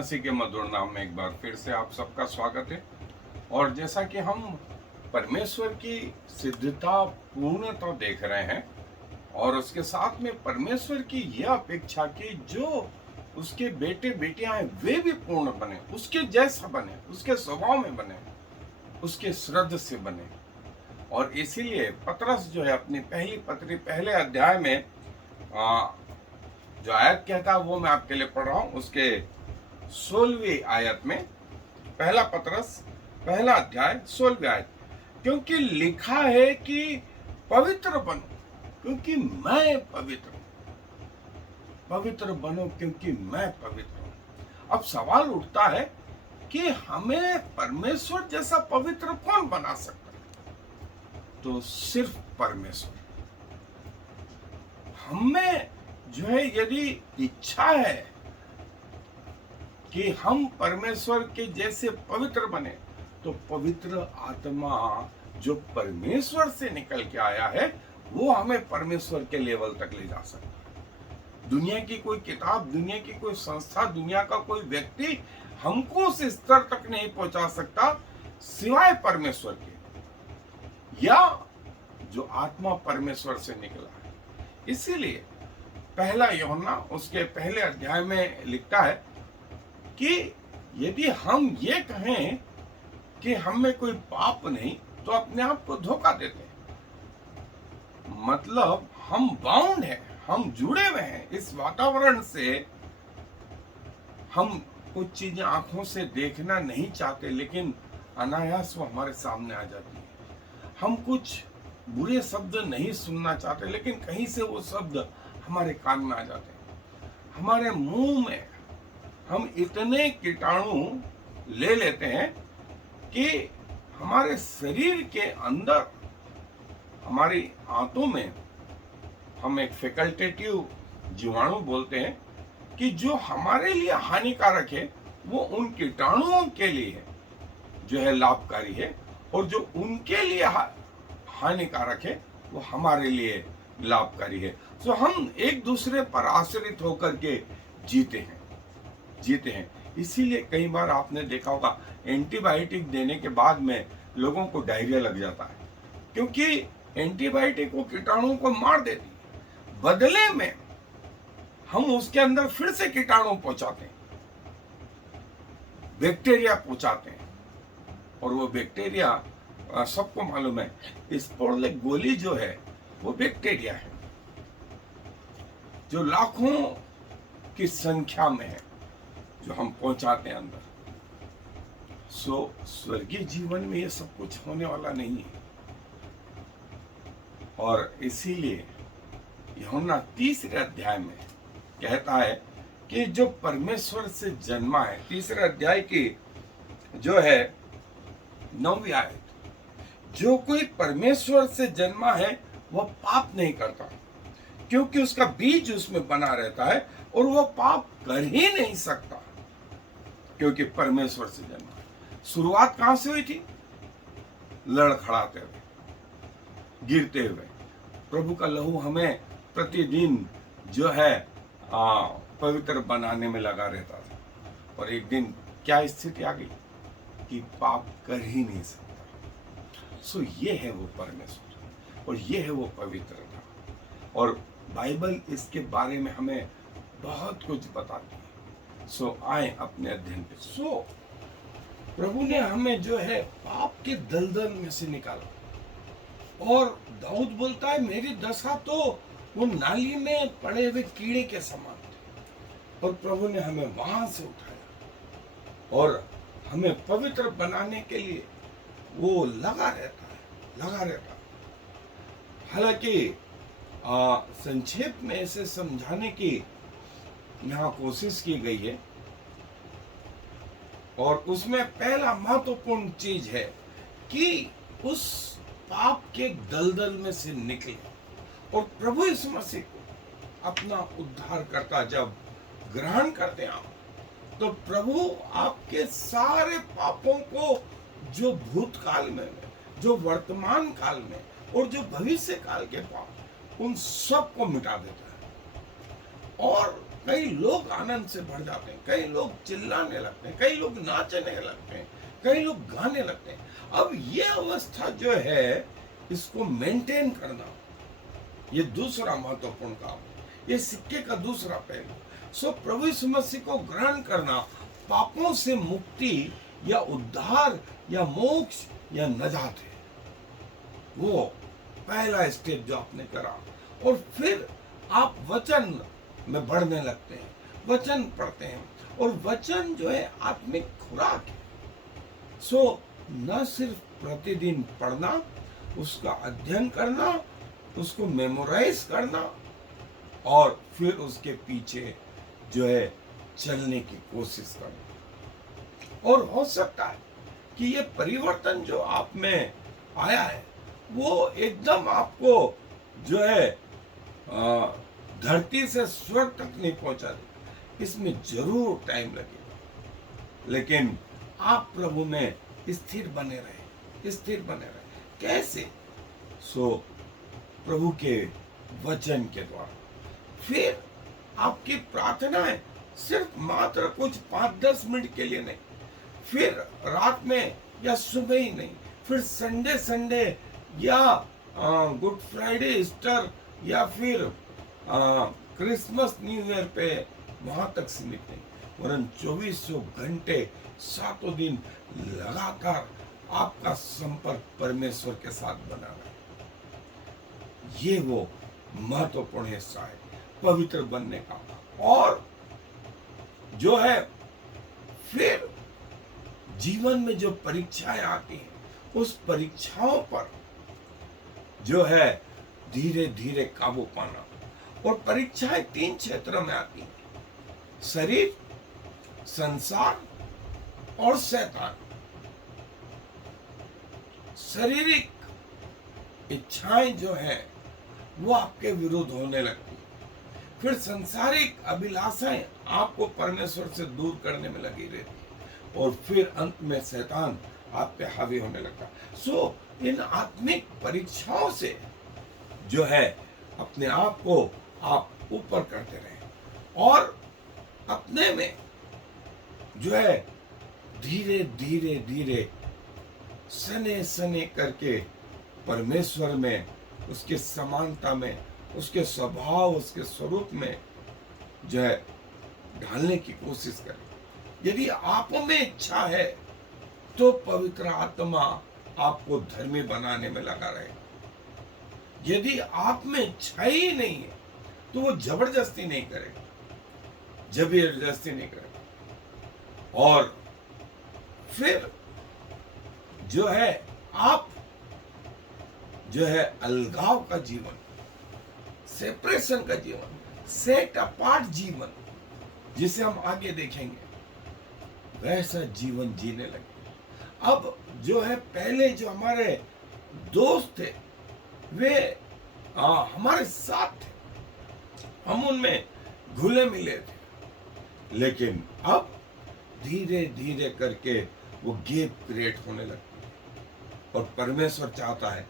मसीह के मधुर नाम में एक बार फिर से आप सबका स्वागत है। और जैसा कि हम परमेश्वर की सिद्धता पूर्णता देख रहे हैं और उसके साथ में परमेश्वर की यह अपेक्षा कि जो उसके बेटे बेटियां हैं वे भी पूर्ण बने, उसके जैसा बने, उसके स्वभाव में बने, उसके श्रद्धा से बने। और इसीलिए पतरस जो है अपनी पहली पत्री पहले अध्याय में जो आयत कहता है वो मैं आपके लिए पढ़ रहा हूं। उसके 16वीं आयत में, पहला पतरस पहला अध्याय 16वीं आयत, क्योंकि लिखा है कि पवित्र बनो क्योंकि मैं पवित्र हूं। पवित्र बनो क्योंकि मैं पवित्र हूं। अब सवाल उठता है कि हमें परमेश्वर जैसा पवित्र कौन बना सकता है? तो सिर्फ परमेश्वर। हमें जो है यदि इच्छा है कि हम परमेश्वर के जैसे पवित्र बने, तो पवित्र आत्मा जो परमेश्वर से निकल के आया है वो हमें परमेश्वर के लेवल तक ले जा सकता है। दुनिया की कोई किताब, दुनिया की कोई संस्था, दुनिया का कोई व्यक्ति हमको उस स्तर तक नहीं पहुंचा सकता सिवाय परमेश्वर के, या जो आत्मा परमेश्वर से निकला है। इसीलिए पहला यूहन्ना उसके पहले अध्याय में लिखता है कि यदि हम ये कहें कि हम में कोई पाप नहीं तो अपने आप को धोखा देते हैं। मतलब हम बाउंड हैं, हम जुड़े हुए हैं इस वातावरण से। हम कुछ चीजें आंखों से देखना नहीं चाहते लेकिन अनायास वो हमारे सामने आ जाती है। हम कुछ बुरे शब्द नहीं सुनना चाहते लेकिन कहीं से वो शब्द हमारे कान में आ जाते हैं। हमारे मुंह में हम इतने कीटाणु ले लेते हैं कि हमारे शरीर के अंदर, हमारी आंतों में हम एक फैकल्टेटिव जीवाणु बोलते हैं कि जो हमारे लिए हानिकारक है वो उन कीटाणुओं के लिए जो है लाभकारी है, और जो उनके लिए हानिकारक है वो हमारे लिए लाभकारी है। तो हम एक दूसरे पर आश्रित होकर के जीते हैं। इसीलिए कई बार आपने देखा होगा एंटीबायोटिक देने के बाद में लोगों को डायरिया लग जाता है, क्योंकि एंटीबायोटिक वो कीटाणुओं को मार देती है, बदले में हम उसके अंदर फिर से कीटाणु पहुंचाते हैं, बैक्टीरिया पहुंचाते हैं। और वो बैक्टीरिया सबको मालूम है स्पोर्लेक गोली जो है वो बैक्टीरिया है जो लाखों की संख्या में है जो हम पहुंचाते हैं अंदर। स्वर्गीय जीवन में ये सब कुछ होने वाला नहीं है। और इसीलिए यूहन्ना 3 अध्याय में कहता है कि जो परमेश्वर से जन्मा है, 3 अध्याय की जो है 9वीं आयत, जो कोई परमेश्वर से जन्मा है वह पाप नहीं करता क्योंकि उसका बीज उसमें बना रहता है, और वह पाप कर ही नहीं सकता क्योंकि परमेश्वर से जन्मा है। शुरुआत कहां से हुई थी? लड़खड़ाते हुए, गिरते हुए। प्रभु का लहू हमें प्रतिदिन जो है पवित्र बनाने में लगा रहता था, और एक दिन क्या स्थिति आ गई कि पाप कर ही नहीं सकता। सो ये है वो परमेश्वर और ये है वो पवित्रता, और बाइबल इसके बारे में हमें बहुत कुछ बताती है। सो आए अपने अध्ययन पे। सो प्रभु ने हमें जो है पाप के दलदल में से निकाला, और दाऊद बोलता है मेरी दशा तो वो नाली में पड़े हुए कीड़े के समान थे, और प्रभु ने हमें वहां से उठाया और हमें पवित्र बनाने के लिए वो लगा रहता है। हालांकि संक्षेप में इसे समझाने की यहाँ कोशिश की गई है, और उसमें पहला महत्वपूर्ण चीज है कि उस पाप के दलदल में से निकले, और प्रभु यीशु मसीह को अपना उद्धारकर्ता जब ग्रहण करते हैं तो प्रभु आपके सारे पापों को, जो भूतकाल में, जो वर्तमान काल में और जो भविष्य काल के पाप, उन सब को मिटा देता है। और कई लोग आनंद से भर जाते हैं, कई लोग चिल्लाने लगते हैं, कई लोग नाचने लगते हैं, कई लोग गाने लगते हैं। अब ये अवस्था जो है, इसको मेंटेन करना, ये दूसरा महत्वपूर्ण काम है, ये सिक्के का दूसरा पहलू। सो प्रभु यीशु मसीह को ग्रहण करना पापों से मुक्ति या उद्धार या मोक्ष या नजात है। वो पहला स्टेप जो आपने करा, और फिर आप वचन में बढ़ने लगते हैं, वचन पढ़ते हैं, और वचन जो है आत्मिक खुराक है। सो न सिर्फ प्रतिदिन पढ़ना, उसका अध्ययन करना, उसको मेमोराइज करना, और फिर उसके पीछे जो है चलने की कोशिश करना। और हो सकता है कि ये परिवर्तन जो आप में आया है, वो एकदम आपको जो है धरती से स्वर्ग तक नहीं पहुंचा देगा, इसमें जरूर टाइम लगेगा। लेकिन आप प्रभु में स्थिर बने रहे, स्थिर बने रहे। कैसे? सो प्रभु के वचन के द्वारा। फिर आपकी प्रार्थनाएं सिर्फ मात्र कुछ 5-10 मिनट के लिए नहीं, फिर रात में या सुबह ही नहीं, फिर संडे या गुड फ्राइडे, ईस्टर या फिर क्रिसमस, न्यू ईयर पे वहां तक सीमित नहीं, वरन 24 घंटे 7 दिन लगातार आपका संपर्क परमेश्वर के साथ बना रहे। ये वो महत्वपूर्ण हिस्सा है पवित्र बनने का। और जो है फिर जीवन में जो परीक्षाएं आती हैं, उस परीक्षाओं पर जो है धीरे धीरे काबू पाना। और परीक्षाएं 3 क्षेत्रों में आती हैं: शरीर, संसार और शैतान। शारीरिक इच्छाएं जो है वो आपके विरुद्ध होने लगती, फिर संसारिक अभिलाषाएं आपको परमेश्वर से दूर करने में लगी रहती, और फिर अंत में शैतान आप पे हावी होने लगता। सो इन आत्मिक परीक्षाओं से जो है अपने आप को आप ऊपर करते रहे, और अपने में जो है धीरे धीरे धीरे सने सने करके परमेश्वर में, उसके समानता में, उसके स्वभाव, उसके स्वरूप में जो है ढालने की कोशिश करें। यदि आप में इच्छा है तो पवित्र आत्मा आपको धर्मी बनाने में लगा रहेगा। यदि आप में इच्छा ही नहीं है तो वो जबरदस्ती नहीं करेगा, जबरदस्ती नहीं करेगा। और फिर जो है आप जो है अलगाव का जीवन, सेपरेशन का जीवन, सेट अपार्ट जीवन, जिसे हम आगे देखेंगे, वैसा जीवन जीने लगे। अब जो है पहले जो हमारे दोस्त थे वे हमारे साथ थे, हम उनमें घुले मिले थे, लेकिन अब धीरे धीरे करके वो गैप क्रिएट होने लगती है। और परमेश्वर चाहता है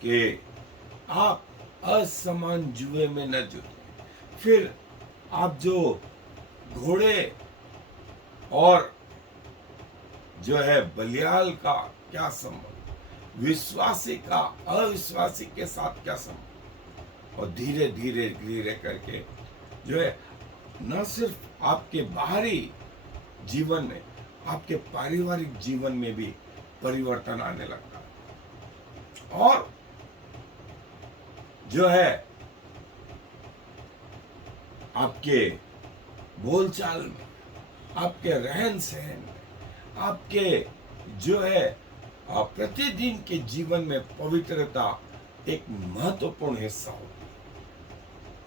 कि आप असमान जुए में न जुटे। फिर आप जो घोड़े और जो है बलियाल का क्या संबंध, विश्वासी का अविश्वासी के साथ क्या संबंध, और धीरे धीरे धीरे करके जो है न सिर्फ आपके बाहरी जीवन में, आपके पारिवारिक जीवन में भी परिवर्तन आने लगता है। और जो है आपके बोलचाल में, आपके रहन सहन में, आपके जो है प्रतिदिन के जीवन में पवित्रता एक महत्वपूर्ण हिस्सा होती है।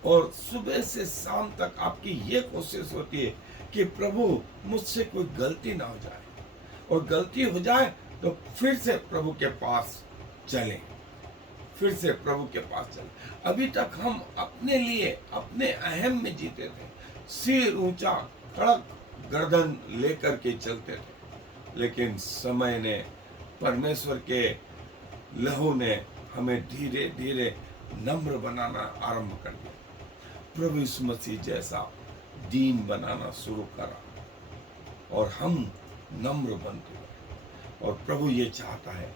और सुबह से शाम तक आपकी ये कोशिश होती है कि प्रभु मुझसे कोई गलती ना हो जाए, और गलती हो जाए तो फिर से प्रभु के पास चलें, फिर से प्रभु के पास चलें। अभी तक हम अपने लिए, अपने अहम में जीते थे, सिर ऊंचा, कड़क गर्दन लेकर के चलते थे, लेकिन समय ने, परमेश्वर के लहू ने हमें धीरे धीरे नम्र बनाना आरंभ कर दिया। प्रभु यीशु मसीह जैसा दीन बनाना शुरू करा और हम नम्र बनते गए। और प्रभु ये चाहता है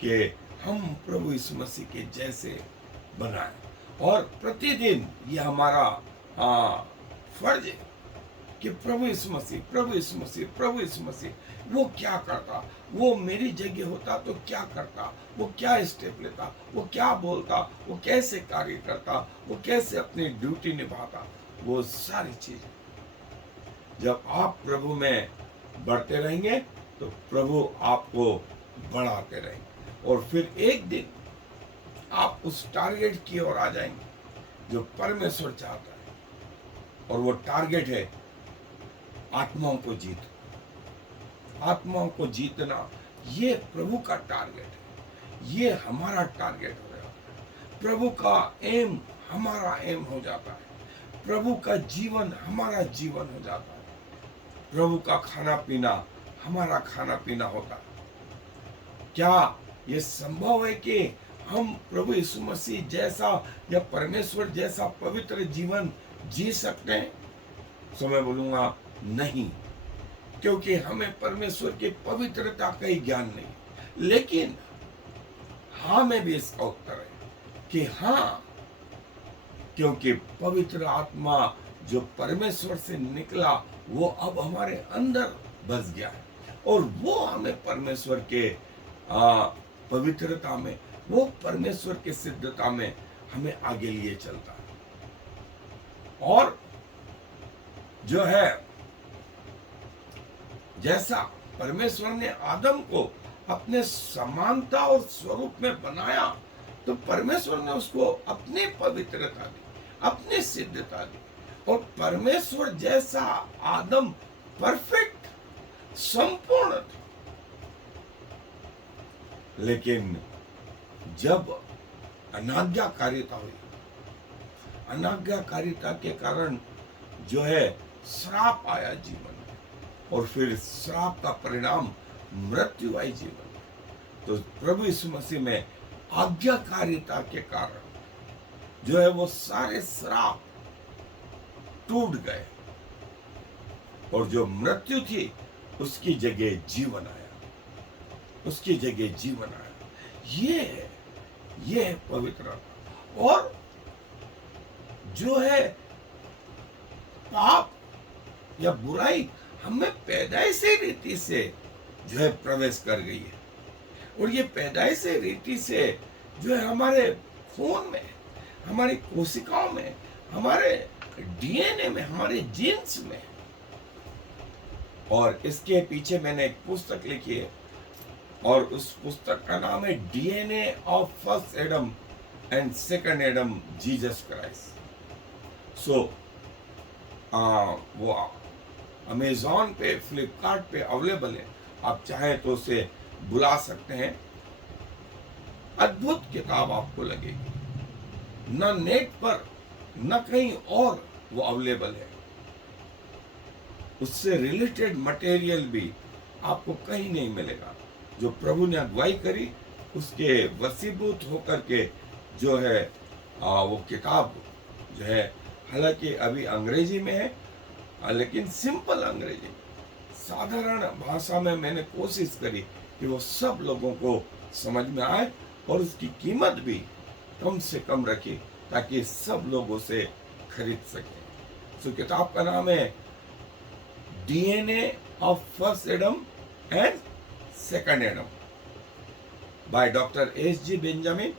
कि हम प्रभु यीशु मसीह के जैसे बनाएं। और प्रतिदिन ये हमारा फर्ज है कि प्रभु यीशु मसीह, प्रभु यीशु मसीह, प्रभु यीशु मसीह, वो क्या करता, वो मेरी जगह होता तो क्या करता, वो क्या स्टेप लेता, वो क्या बोलता, वो कैसे कार्य करता, वो कैसे अपनी ड्यूटी निभाता, वो सारी चीजें जब आप प्रभु में बढ़ते रहेंगे तो प्रभु आपको बढ़ाते रहेंगे। और फिर एक दिन आप उस टारगेट की ओर आ जाएंगे जो परमेश्वर चाहता है। और वो टारगेट है आत्माओं को जीतना। आत्माओं को जीतना ये प्रभु का टारगेट है, ये हमारा टारगेट हो जाता है। प्रभु का एम हमारा एम हो जाता है, प्रभु का जीवन हमारा जीवन हो जाता है, प्रभु का खाना पीना हमारा खाना पीना होता है। क्या ये संभव है कि हम प्रभु यीशु मसीह जैसा या परमेश्वर जैसा पवित्र जीवन जी सकते हैं? तो मैं बोलूंगा नहीं, क्योंकि हमें परमेश्वर की पवित्रता का ही ज्ञान नहीं। लेकिन हाँ में भी इसका उत्तर है कि हाँ, क्योंकि पवित्र आत्मा जो परमेश्वर से निकला वो अब हमारे अंदर बस गया है और वो हमें परमेश्वर के पवित्रता में, वो परमेश्वर के सिद्धता में हमें आगे लिए चलता है। और जो है, जैसा परमेश्वर ने आदम को अपने समानता और स्वरूप में बनाया, तो परमेश्वर ने उसको अपनी पवित्रता दी, अपनी सिद्धता दी। और परमेश्वर जैसा आदम परफेक्ट, संपूर्ण था। लेकिन जब अनाज्ञाकारिता हुई, अनाज्ञाकारिता के कारण जो है श्राप आया जीवन में, और फिर श्राप का परिणाम मृत्यु आई जीवन में। तो प्रभु यीशु मसीह में आज्ञाकारिता के कारण जो है वो सारे श्राप टूट गए और जो मृत्यु थी उसकी जगह जीवन आया, उसकी जगह जीवन आया। ये है पवित्रता। और जो है पाप या बुराई हमें पैदाइशी रीति से जो है प्रवेश कर गई है, और ये पैदाइशी रीति से जो है हमारे खून में, हमारी कोशिकाओं में, हमारे डीएनए में, हमारे जीन्स में। और इसके पीछे मैंने एक पुस्तक लिखी है और उस पुस्तक का नाम है DNA of first Adam and second Adam, Jesus Christ. So वो अमेजॉन पे, फ्लिपकार्ट पे अवेलेबल है, आप चाहें तो उसे बुला सकते हैं। अद्भुत किताब आपको लगेगी, न नेट पर न कहीं और वो अवेलेबल है। उससे रिलेटेड मटेरियल भी आपको कहीं नहीं मिलेगा। जो प्रभु ने अगुवाई करी उसके वसीभूत होकर के जो है वो किताब जो है, हालांकि अभी अंग्रेजी में है, लेकिन सिंपल अंग्रेजी में, साधारण भाषा में मैंने कोशिश करी कि वो सब लोगों को समझ में आए और उसकी कीमत भी कम से कम रखी ताकि सब लोग उसे खरीद सकें। सो किताब का नाम है DNA of first Adam and second Adam by doctor SG. Benjamin.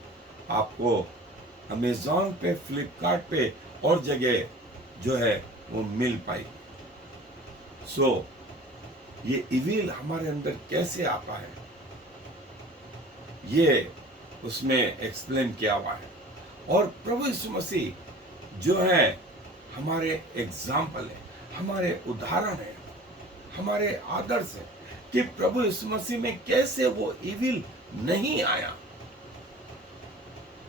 आपको अमेजॉन पे, फ्लिपकार्ट पे और जगह जो है वो मिल पाई। सो ये इविल हमारे अंदर कैसे आता है ये उसमें एक्सप्लेन किया हुआ है। और प्रभु यीशु मसीह जो है हमारे एग्जाम्पल है, हमारे उदाहरण है, हमारे आदर्श है कि प्रभु यीशु मसीह में कैसे वो इविल नहीं आया,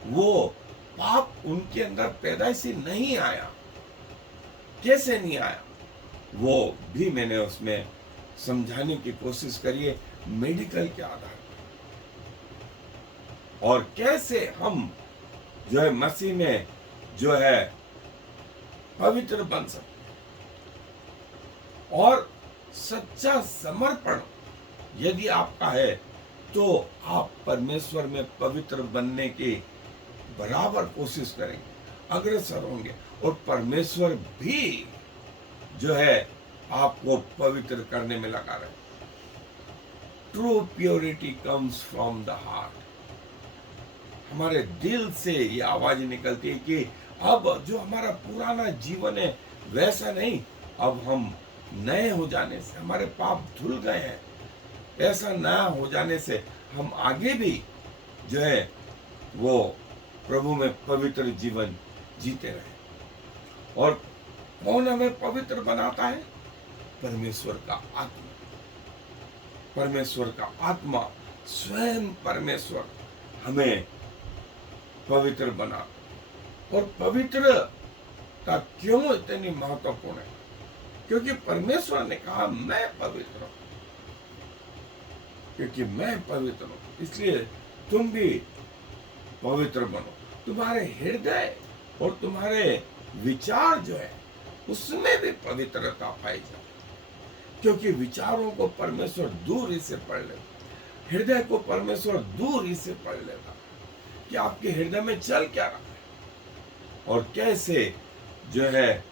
वो पाप उनके अंदर पैदाइशी नहीं आया। कैसे नहीं आया वो भी मैंने उसमें समझाने की कोशिश करी है मेडिकल के आधार पर। और कैसे हम जो है मसीह में जो है पवित्र बन सकते हैं, और सच्चा समर्पण यदि आपका है तो आप परमेश्वर में पवित्र बनने की बराबर कोशिश करेंगे, अग्रसर होंगे, और परमेश्वर भी जो है आपको पवित्र करने में लगा रहे। True purity comes from the heart. हमारे दिल से ये आवाज निकलती है कि अब जो हमारा पुराना जीवन है वैसा नहीं, अब हम नए हो जाने से हमारे पाप धुल गए हैं, ऐसा नया हो जाने से हम आगे भी जो है वो प्रभु में पवित्र जीवन जीते रहे। और कौन हमें पवित्र बनाता है? परमेश्वर का आत्मा। परमेश्वर का आत्मा, स्वयं परमेश्वर हमें पवित्र बना। और पवित्रता क्यों इतनी महत्वपूर्ण है? क्योंकि परमेश्वर ने कहा मैं पवित्र हूं, क्योंकि मैं पवित्र हूं इसलिए तुम भी पवित्र बनो। तुम्हारे हृदय और तुम्हारे विचार जो है उसमें भी पवित्रता पाई जाए, क्योंकि विचारों को परमेश्वर दूर ही से पढ़ लेता, हृदय को परमेश्वर दूर ही से पढ़ लेता कि आपके हृदय में चल क्या रहा है और कैसे जो है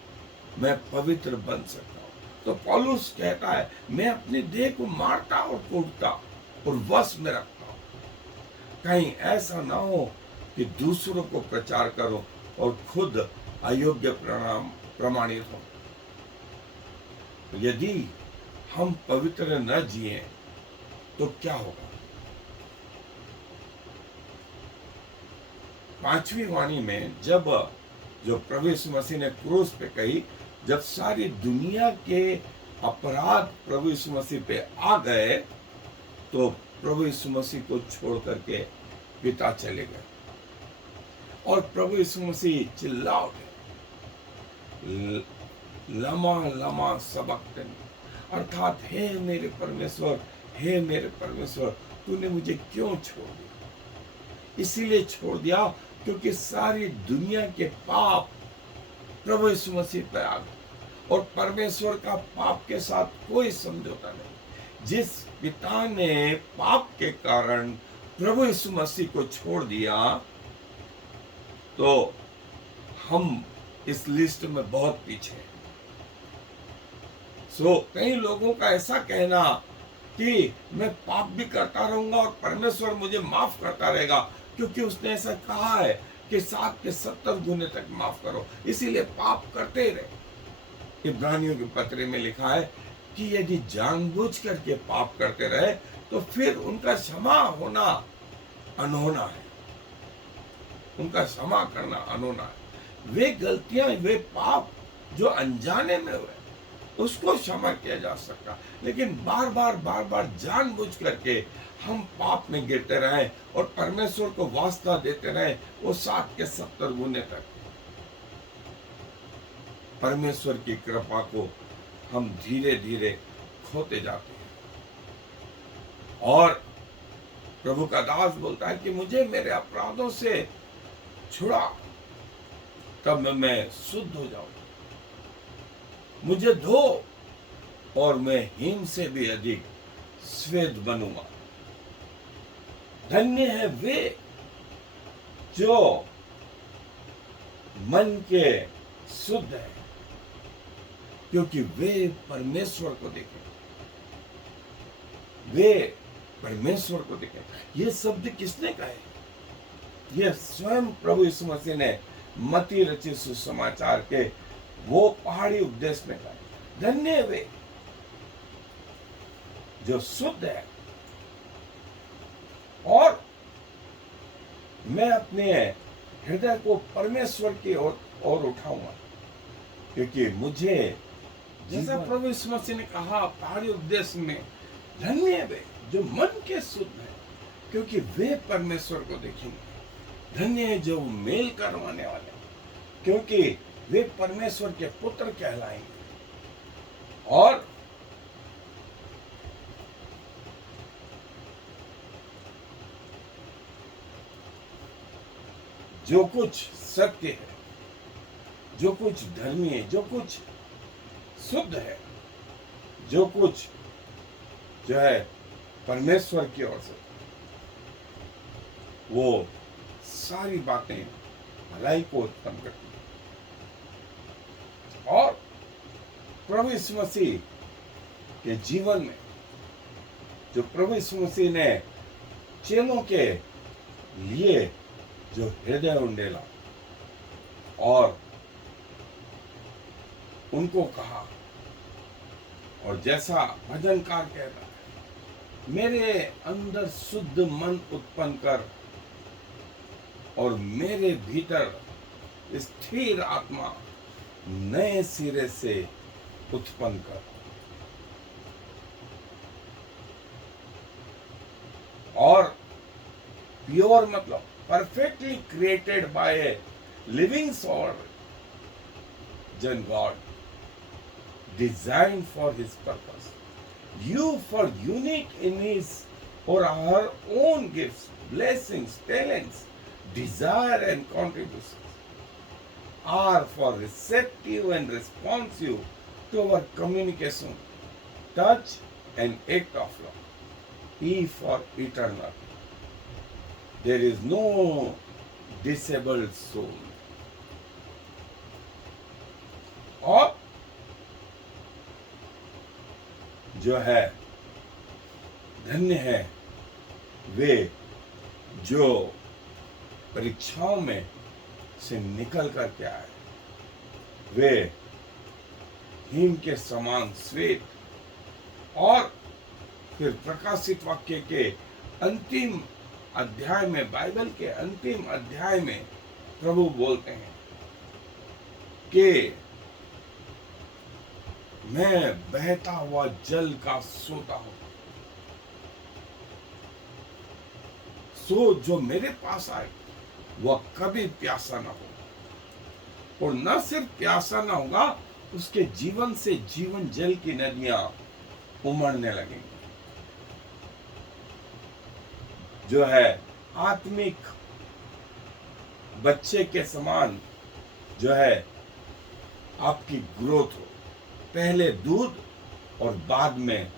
मैं पवित्र बन सकता हूं। तो पौलुस कहता है मैं अपनी देह को मारता और कूटता और वश में रखता हूं, कहीं ऐसा ना हो कि दूसरों को प्रचार करो और खुद अयोग्य प्रमाणित हो। तो यदि हम पवित्र न जिए तो क्या होगा? पांचवी वाणी में जब जो प्रभु यीशु मसीह ने क्रूस पे कही, जब सारी दुनिया के अपराध प्रभु यीशु मसीह पे आ गए तो प्रभु यीशु मसीह को छोड़ करके पिता चले गए और प्रभु यीशु मसीह चिल्ला उठे, लमा लमा सबक्तनी, अर्थात हे मेरे परमेश्वर, हे मेरे परमेश्वर, तूने मुझे क्यों छोड़ दिया? इसीलिए छोड़ दिया क्योंकि सारी दुनिया के पाप प्रभु यीशु मसीह पे आ गए और परमेश्वर का पाप के साथ कोई समझौता नहीं। जिस पिता ने पाप के कारण प्रभु यीशु मसीह को छोड़ दिया तो हम इस लिस्ट में बहुत पीछे हैं। कई लोगों का ऐसा कहना कि मैं पाप भी करता रहूंगा और परमेश्वर मुझे माफ करता रहेगा, क्योंकि उसने ऐसा कहा है कि 7 के 70 गुने तक माफ करो, इसीलिए पाप करते ही रहे। इब्रानियों के पत्र में लिखा है कि यदि जानबूझ करके पाप करते रहे तो फिर उनका क्षमा होना अनहोना है, उनका क्षमा करना अनहोना है। वे गलतियां, वे पाप जो अनजाने में हुए उसको क्षमा किया जा सकता, लेकिन बार बार जानबूझ करके हम पाप में गिरते रहे और परमेश्वर को वास्ता देते रहे वो 7 के 70 गुने तक, परमेश्वर की कृपा को हम धीरे धीरे खोते जाते हैं। और प्रभु का दास बोलता है कि मुझे मेरे अपराधों से छुड़ा, तब मैं शुद्ध हो जाऊं, मुझे धो और मैं हिम से भी अधिक श्वेत बनूंगा। धन्य है वे जो मन के शुद्ध है, क्योंकि वे परमेश्वर को देखें, वे परमेश्वर को देखें। ये शब्द किसने कहे? ये स्वयं प्रभु यीशु मसीह ने मत्ती रचित सुसमाचार के वो पहाड़ी उपदेश में कहा, धन्य वे जो शुद्ध है। और मैं अपने हृदय को परमेश्वर की ओर उठाऊंगा, क्योंकि मुझे जैसा प्रभु यीशु मसीह ने कहा पहाड़ी उपदेश में, धन्य वे जो मन के शुद्ध है, क्योंकि वे परमेश्वर को देखेंगे। धन्य है जो मेल करवाने वाले, क्योंकि वे परमेश्वर के पुत्र कहलाएंगे। और जो कुछ सत्य है, जो कुछ धर्मी है, जो कुछ शुद्ध है, जो कुछ जो है परमेश्वर की ओर से, वो सारी बातें भलाई को उत्पन्न करती हैं। और प्रभु यीशु मसीह के जीवन में जो प्रभु यीशु मसीह ने चेलों के लिए जो हृदय उंडेला और उनको कहा, और जैसा भजनकार कहता है, मेरे अंदर शुद्ध मन उत्पन्न कर और मेरे भीतर स्थिर आत्मा नए सिरे से उत्पन्न कर। और प्योर मतलब perfectly created by a living soul जन God designed for his purpose. You for unique in his or her own gifts, blessings, talents, desire and contributions are for receptive and responsive to our communication, touch and act of love. E for eternal. There is no disabled soul. और जो है धन्य है वे जो परीक्षाओं में से निकल कर के आए, वे हिम के समान श्वेत। और फिर प्रकाशित वाक्य के अंतिम अध्याय में, बाइबल के अंतिम अध्याय में प्रभु बोलते हैं कि मैं बहता हुआ जल का सोता हूं, सो जो मेरे पास आए वह कभी प्यासा ना हो। और न सिर्फ प्यासा ना होगा, उसके जीवन से जीवन जल की नदियां उमड़ने लगेंगी। जो है आत्मिक बच्चे के समान जो है आपकी ग्रोथ हो, पहले दूध और बाद में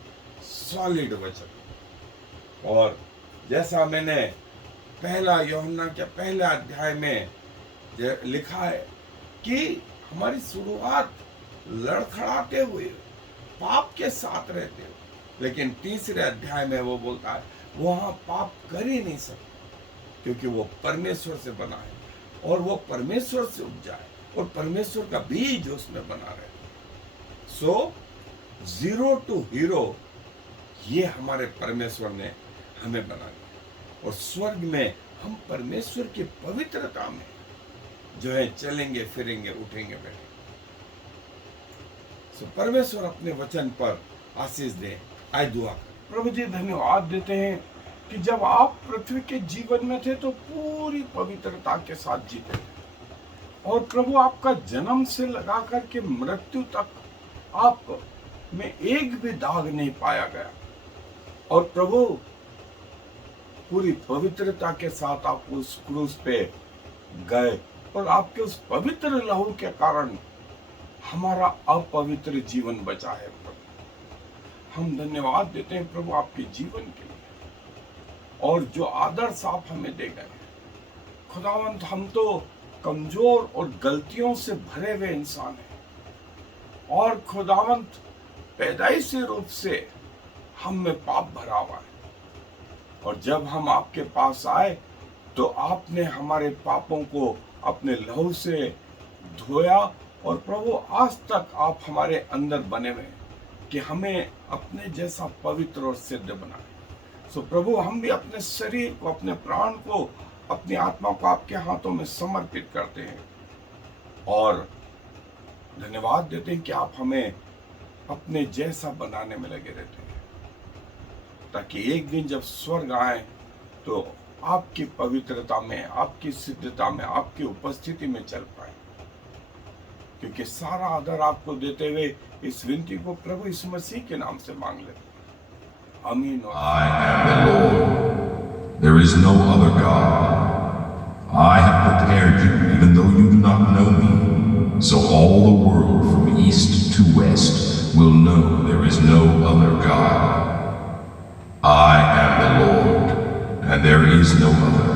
सॉलिड वचन। और जैसा मैंने पहला यूहन्ना के पहला अध्याय में लिखा है कि हमारी शुरुआत लड़खड़ाते हुए पाप के साथ रहते हुए, लेकिन तीसरे अध्याय में वो बोलता है वहां पाप कर ही नहीं सकते, क्योंकि वो परमेश्वर से बना है और वो परमेश्वर से उपजा है और परमेश्वर का बीज उसमें बना रहे। सो जीरो टू हीरो ये हमारे परमेश्वर ने हमें बना दिया, और स्वर्ग में हम परमेश्वर की पवित्रता में जो है चलेंगे, फिरेंगे, उठेंगे, बैठेंगे। सो परमेश्वर अपने वचन पर आशीष दे। आए दुआ करें। प्रभु जी धन्यवाद देते हैं कि जब आप पृथ्वी के जीवन में थे तो पूरी पवित्रता के साथ जीते थे, और प्रभु आपका जन्म से लगा करके मृत्यु तक आप में एक भी दाग नहीं पाया गया, और प्रभु पूरी पवित्रता के साथ आप उस क्रूस पे गए, और आपके उस पवित्र लहू के कारण हमारा अपवित्र जीवन बचा है। प्रभु हम धन्यवाद देते हैं प्रभु आपके जीवन के लिए, और जो आदर्श आप हमें दे गए। खुदावंत हम तो कमजोर और गलतियों से भरे हुए इंसान हैं, और खुदावंत पैदाइशी रूप से हम में पाप भरा हुआ है, और जब हम आपके पास आए तो आपने हमारे पापों को अपने लहू से धोया, और प्रभु आज तक आप हमारे अंदर बने हुए हैं कि हमें अपने जैसा पवित्र और सिद्ध बनाए। सो प्रभु हम भी अपने शरीर को, अपने प्राण को, अपनी आत्मा को आपके हाथों में समर्पित करते हैं, और धन्यवाद देते हैं कि आप हमें अपने जैसा बनाने में लगे रहते हैं, ताकि एक दिन जब स्वर्ग आए तो आपकी पवित्रता में, आपकी सिद्धता में, आपकी उपस्थिति में चल पाए। क्योंकि सारा आदर आपको देते हुए इस विनती को प्रभु यीशु मसीह के नाम से मांग लेते हैं। आमीन। I am the Lord. There is no other God. I have prepared you, even though you do not know me, so all the world from east to west will know there is no There is no other.